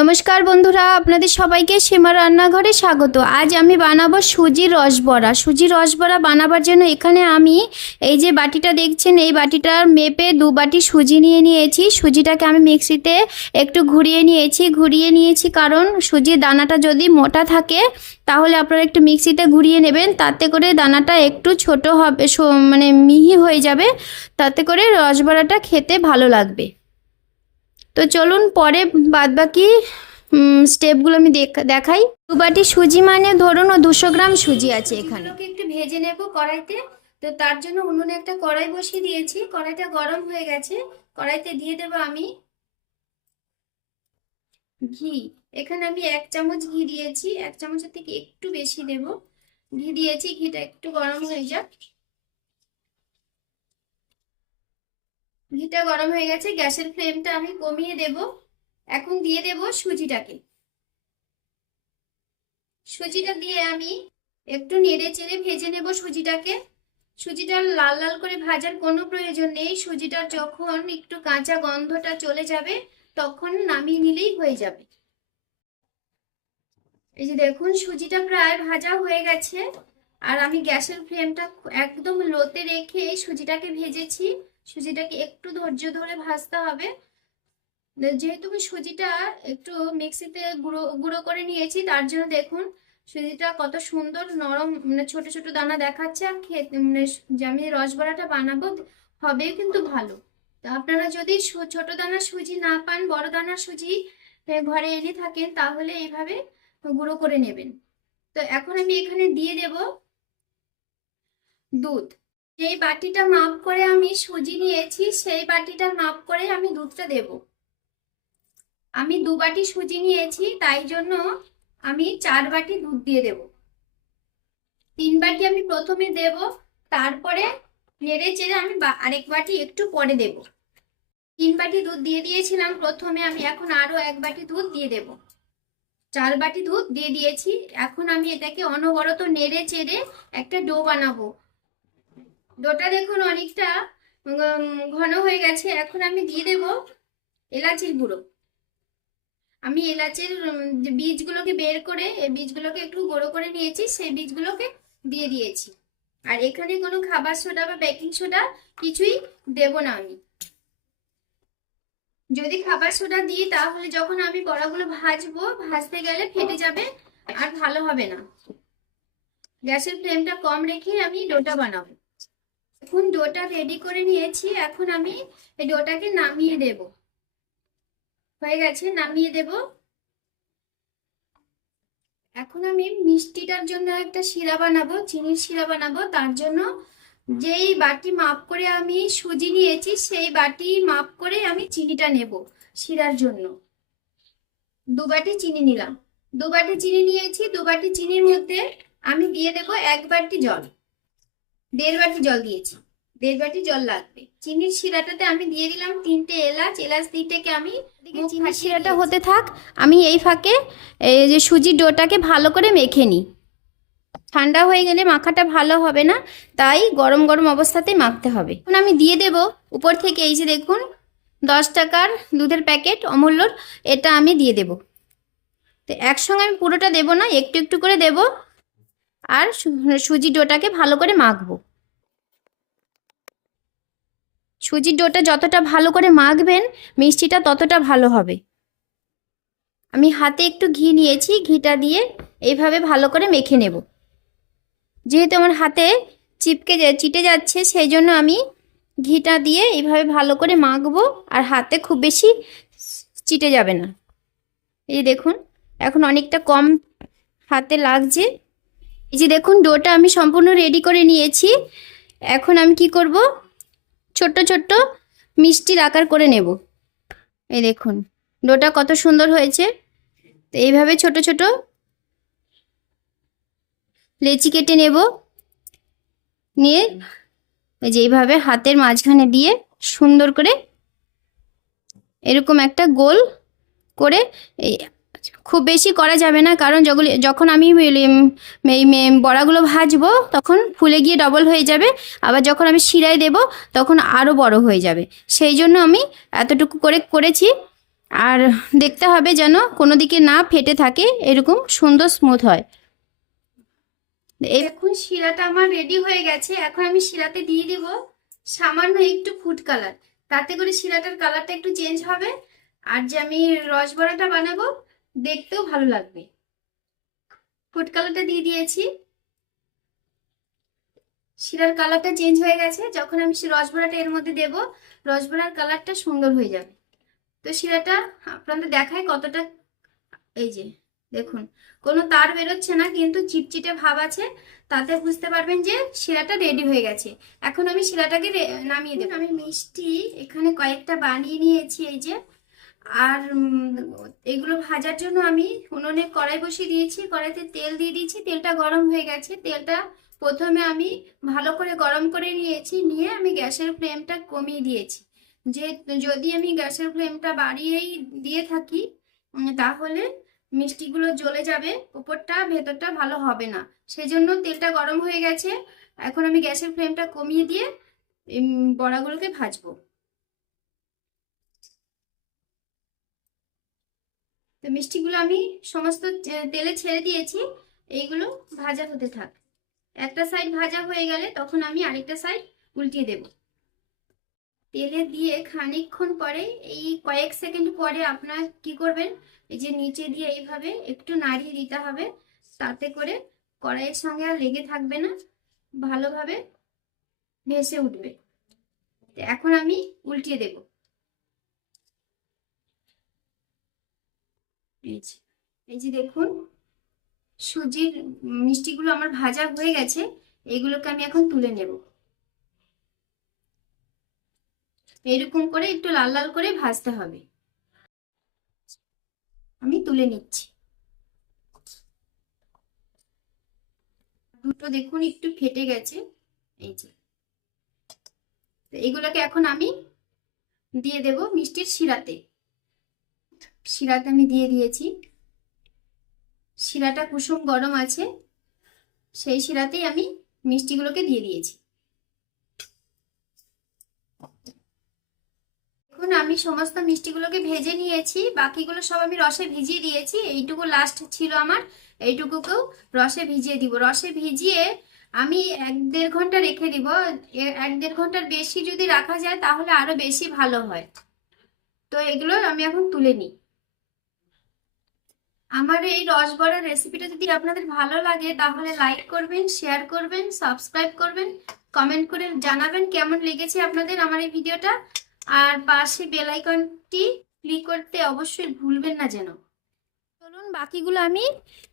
নমস্কার বন্ধুরা, আপনাদের সবাইকে সীমা রান্নাঘরে স্বাগত। আজ আমি বানাবো সুজির রসবড়া। সুজির রসবড়া বানাবার জন্য এখানে আমি এই যে বাটিটা দেখছেন, এই বাটিটার মেপে দু বাটি সুজি নিয়ে নিয়েছি। সুজিটাকে আমি মিক্সিতে একটু ঘুরিয়ে নিয়েছি। ঘুরিয়ে নিয়েছি কারণ সুজির দানাটা যদি মোটা থাকে, তাহলে আপনারা একটু মিক্সিতে ঘুরিয়ে নেবেন। তাতে করে দানাটা একটু ছোট হবে মানে মিহি হয়ে যাবে। তাতে করে রসবড়াটা খেতে ভালো লাগবে। তো চলুন পরে বাদবাকি স্টেপগুলো আমি দেখ- দেখাই। দু বাটি সুজি মানে ধরুন ও দুশো গ্রাম সুজি আছে এখানে। একটু ভেজে নেব কড়াইতে। তো তার জন্য উনুনে একটা কড়াই বসিয়ে দিয়েছি। কড়াইটা গরম হয়ে গেছে। কড়াইতে দিয়ে দেব আমি ঘি। এখানে আমি এক চামচ ঘি দিয়েছি। এক চামচের থেকে একটু বেশি দেব। ঘি দিয়েছি। ঘিটা একটু গরম হয়ে যাক। ঘিটা গরম হয়ে গেছে, গ্যাসের ফ্লেমটা আমি কমিয়ে দেব। এখন দিয়ে দেব সুজিটাকে। সুজিটা দিয়ে আমি একটু নেড়ে চেড়ে ভেজে নেব সুজিটাকে। সুজিটা লাল লাল করে ভাজার কোনো প্রয়োজন নেই। সুজিটা যখন একটু কাঁচা গন্ধটা চলে যাবে, তখন নামিয়ে নিলেই হয়ে যাবে। এই যে দেখুন, সুজিটা প্রায় ভাজা হয়ে গেছে। আর আমি গ্যাসের ফ্লেমটা একদম লোতে রেখে সুজিটাকে ভেজেছি। সুজিটাকে একটু ধৈর্য ধরে ভাজতে হবে যেহেতু আমি সুজিটা একটু মিক্সিতে গুঁড়ো গুঁড়ো করে নিয়েছি, তার জন্য দেখুন সুজিটা কত সুন্দর নরম মানে ছোট ছোট দানা দেখাচ্ছে আর খেতে মানে আমি রসবড়াটা বানাবো হবেও কিন্তু ভালো। তো আপনারা যদি ছোট দানার সুজি না পান, বড় দানা সুজি ঘরে এনে থাকেন, তাহলে এইভাবে গুঁড়ো করে নেবেন। তো এখন আমি এখানে দিয়ে দেব দুধ। যেই বাটিটা মাপ করে আমি সুজি নিয়েছি, সেই বাটিটা মাপ করে আমি দুধটা দেব। আমি দু বাটি সুজি নিয়েছি, তাই জন্য আমি চার বাটি দুধ দিয়ে দেব। তিন বাটি আমি প্রথমে দেব, তারপরে নেড়ে চেড়ে আমি আরেক বাটি একটু পরে দেব। তিন বাটি দুধ দিয়ে দিয়েছিলাম প্রথমে, আমি এখন আরও এক বাটি দুধ দিয়ে দেব। চার বাটি দুধ দিয়ে দিয়েছি, এখন আমি এটাকে অনবরত নেড়ে চেড়ে একটা ডো বানাবো। ডোটা দেখুন অনেকটা ঘন হয়ে গেছে। এখন আমি দিয়ে দেব এলাচির গুঁড়ো। আমি এলাচের বীজগুলোকে বের করে, এই বীজগুলোকে একটু গুঁড়ো করে নিয়েছি, সেই বীজগুলোকে দিয়ে দিয়েছি। আর এখানে কোনো খাবার সোডা বা বেকিং সোডা কিছুই দেব না আমি। যদি খাবার সোডা দিই, তাহলে যখন আমি বড়াগুলো ভাজবো, ভাজতে গেলে ফেটে যাবে আর ভালো হবে না। গ্যাসের ফ্লেমটা কম রেখে আমি ডোটা বানাবো। এখন ডোটা রেডি করে নিয়েছি, এখন আমি এই ডোটাকে নামিয়ে দেব। হয়ে গেছে, নামিয়ে দেব। এখন আমি মিষ্টিটার জন্য একটা শিরা বানাবো, চিনির শিরা বানাবো। তার জন্য যেই বাটি মাপ করে আমি সুজি নিয়েছি, সেই বাটি মাপ করে আমি চিনিটা নেব শিরার জন্য। দু বাটি চিনি নিলাম। দু বাটি চিনি নিয়েছি, দু বাটি চিনির মধ্যে আমি দিয়ে দেব এক বাটি জল। দেড় বাটি জল দিয়েছি। দেড় বাটি জল লাগবে। চিনির শিরাটাতে আমি দিয়ে দিলাম তিনটে এলাচ। এলাচ তিনটেকে আমি চিনির শিরাটা হতে থাক আমি এই ফাঁকে এই যে সুজির ডোটাকে ভালো করে মেখে নিই। ঠান্ডা হয়ে গেলে মাখাটা ভালো হবে না তাই গরম গরম অবস্থাতেই মাখতে হবে। এখন আমি দিয়ে দেব উপর থেকে এই যে দেখুন দশ টাকার দুধের প্যাকেট অমূল্যর এটা আমি দিয়ে দেব। তো একসঙ্গে আমি পুরোটা দেব না একটু একটু করে দেব। আর সুজি ডোটাকে ভালো করে মাখবো। সুজির ডোটা যতটা ভালো করে মাখবেন, মিষ্টিটা ততটা ভালো হবে। আমি হাতে একটু ঘি নিয়েছি, ঘিটা দিয়ে এইভাবে ভালো করে মেখে নেব। যেহেতু আমার হাতে চিপকে চিটে যাচ্ছে সেই জন্য আমি ঘিটা দিয়ে এইভাবে ভালো করে মাখবো আর হাতে খুব বেশি চিটে যাবে না। এই দেখুন, এখন অনেকটা কম হাতে লাগছে। এই যে দেখুন, ডোটা আমি সম্পূর্ণ রেডি করে নিয়েছি। এখন আমি কি করব? ছোট্ট ছোট্ট মিষ্টির আকার করে নেব। এই দেখুন, ডোটা কত সুন্দর হয়েছে। তো এইভাবে ছোট ছোট লেচি কেটে নেব। নিয়ে এই যে এইভাবে হাতের মাঝখানে দিয়ে সুন্দর করে এরকম একটা গোল করে এই খুব বেশি করা যাবে না, কারণ যখন আমি এই বড়াগুলো ভাজবো, তখন ফুলে গিয়ে ডবল হয়ে যাবে, আবার যখন আমি শিরায় দেব, তখন আরও বড় হয়ে যাবে। সেই জন্য আমি এতটুকু করে করেছি, আর দেখতে হবে যেন কোনো দিকে না ফেটে থাকে, এরকম সুন্দর স্মুথ হয়। এখন শিরাটা আমার রেডি হয়ে গেছে, এখন আমি শিরাতে দিয়ে দিব সামান্য একটু ফুড কালার তাতে করে শিরাটার কালারটা একটু চেঞ্জ হবে, আর যে আমি রসবড়াটা বানাবো দেখতেও ভালো লাগবে। ফুড কালারটা দিয়ে দিয়েছি। শিরার কালারটা চেঞ্জ হয়ে গেছে। যখন আমি রসবড়াটা এর মধ্যে দেব রসবড়ার কালারটা সুন্দর হয়ে যাবে। তো শিরাটা আপনাদের দেখায় কতটা, এই যে, দেখুন, কোনো তার বেরোচ্ছে না, কিন্তু চিটচিটে ভাব আছে। তাতে বুঝতে পারবেন যে শিরাটা রেডি হয়ে গেছে। এখন আমি শিরাটাকে নামিয়ে দেব। আমি মিষ্টি এখানে কয়েকটা বানিয়ে নিয়েছি, এই যে। আর এগুলো ভাজার জন্য আমি উনুনে কড়াই বসিয়ে দিয়েছি, কড়াইতে তেল দিয়ে দিয়েছি, তেলটা গরম হয়ে গেছে। তেলটা প্রথমে আমি ভালো করে গরম করে নিয়েছি, নিয়ে আমি গ্যাসের ফ্লেমটা কমিয়ে দিয়েছি। যে, যদি আমি গ্যাসের ফ্লেমটা বাড়িয়েই দিয়ে থাকি তাহলে মিষ্টিগুলো জ্বলে যাবে উপরটা ভেতরটা ভালো হবে না। সেজন্য তেলটা গরম হয়ে গেছে। এখন আমি গ্যাসের ফ্লেমটা কমিয়ে দিয়ে বড়াগুলোকে ভাজবো। তো মিষ্টিগুলো আমি সমস্ত তেলে ছেড়ে দিয়েছি। এইগুলো ভাজা হতে থাক। একটা সাইড ভাজা হয়ে গেলে তখন আমি আরেকটা সাইড উল্টিয়ে দেব। তেলে দিয়ে খানিকক্ষণ পরে, এই কয়েক সেকেন্ড পরে আপনার কি করবেন, এই যে নিচে দিয়ে এইভাবে একটু নাড়িয়ে দিতে হবে। তাতে করে কড়াইয়ের সঙ্গে আর লেগে থাকবে না। ভালোভাবে ভেসে উঠবে। এখন আমি উল্টিয়ে দেব। এই যে এই যে দেখুন, সুজির মিষ্টিগুলো আমার ভাজা হয়ে গেছে, এগুলোকে আমি এখন তুলে নেব। এরকম করে একটু লাল লাল করে ভাজতে হবে। আমি তুলে নিচ্ছি। দুটো দেখুন একটু ফেটে গেছে। এই যে। এগুলোকে এখন আমি দিয়ে দেব মিষ্টির শিরাতে। শিরাতে আমি দিয়ে দিয়েছি। শিরাটা কুসুম গরম আছে, সেই শিরাতেই আমি মিষ্টিগুলোকে দিয়ে দিয়েছি। দেখুন, আমি সমস্ত মিষ্টিগুলোকে ভেজে নিয়েছি, বাকিগুলো সব আমি রসে ভিজিয়ে দিয়েছি। এইটুকু লাস্ট ছিল আমার, এইটুকুকেও রসে ভিজিয়ে দিব। রসে ভিজিয়ে আমি এক দেড় ঘণ্টা রেখে দিব। এক দেড় ঘণ্টার বেশি যদি রাখা যায়, তাহলে আরও বেশি ভালো হয়। তো এগুলো আমি এখন তুলে নিই। আমার এই রসবড়ার রেসিপিটা যদি আপনাদের ভালো লাগে, তাহলে লাইক করবেন শেয়ার করবেন সাবস্ক্রাইব করবেন কমেন্ট করে জানাবেন কেমন লেগেছে আপনাদের আমার এই ভিডিওটা আর পাশে বেল আইকনটি ক্লিক করতে অবশ্যই ভুলবেন না যেন। চলুন বাকিগুলো আমি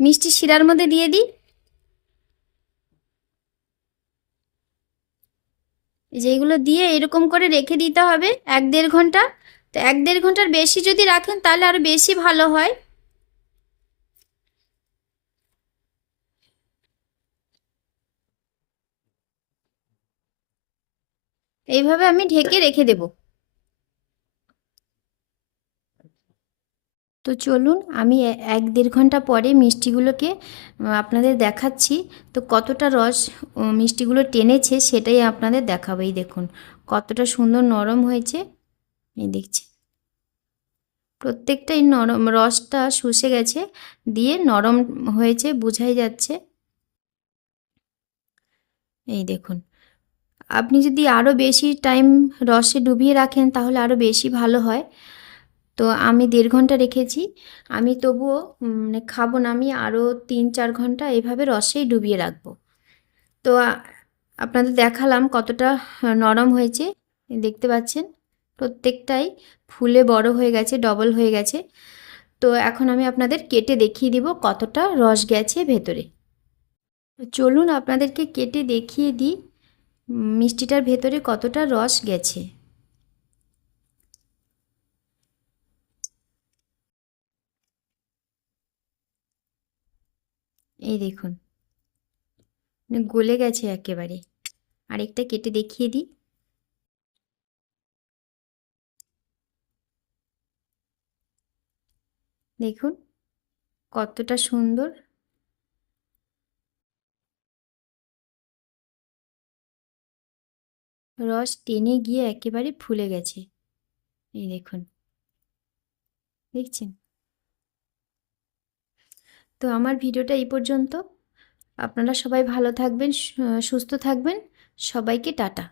মিষ্টি শিরার মধ্যে দিয়ে দিই। এই যে এগুলো দিয়ে এরকম করে রেখে দিতে হবে এক দেড় ঘণ্টা। তো এক দেড় ঘণ্টার বেশি যদি রাখেন, তাহলে আরও বেশি ভালো হয়। এইভাবে আমি ঢেকে রেখে দেব। তো চলুন, আমি এক দেড় ঘণ্টা পরে মিষ্টিগুলোকে আপনাদের দেখাচ্ছি। তো কতটা রস মিষ্টিগুলো টেনেছে সেটাই আপনাদের দেখাবো। এই দেখুন, কতটা সুন্দর নরম হয়েছে। এই দেখছি। প্রত্যেকটাই নরম, রসটা শুষে গেছে, দিয়ে নরম হয়েছে, বোঝাই যাচ্ছে। এই দেখুন আপনি যদি আরও বেশি টাইম রসে ডুবিয়ে রাখেন, তাহলে আরও বেশি ভালো হয়। তো আমি দেড় ঘণ্টা রেখেছি। আমি তবুও মানে খাব না আমি আরও তিন চার ঘণ্টা এভাবে রসেই ডুবিয়ে রাখব। তো আপনাদের দেখালাম কতটা নরম হয়েছে। দেখতে পাচ্ছেন? প্রত্যেকটাই ফুলে বড় হয়ে গেছে ডবল হয়ে গেছে। তো এখন আমি আপনাদের কেটে দেখিয়ে দিব কতটা রস গেছে ভেতরে। চলুন আপনাদেরকে কেটে দেখিয়ে দিই। মিষ্টিটার ভেতরে কতটা রস গেছে? এই দেখুন। মানে গলে গেছে একেবারে। আরেকটা কেটে দেখিয়ে দিই। দেখুন, কতটা সুন্দর। রস টেনে গিয়ে একেবারে ফুলে গেছে। এই দেখুন। দেখছেন? তো আমার ভিডিওটা এই পর্যন্ত। আপনারা সবাই ভালো থাকবেন সুস্থ থাকবেন। সবাইকে টাটা।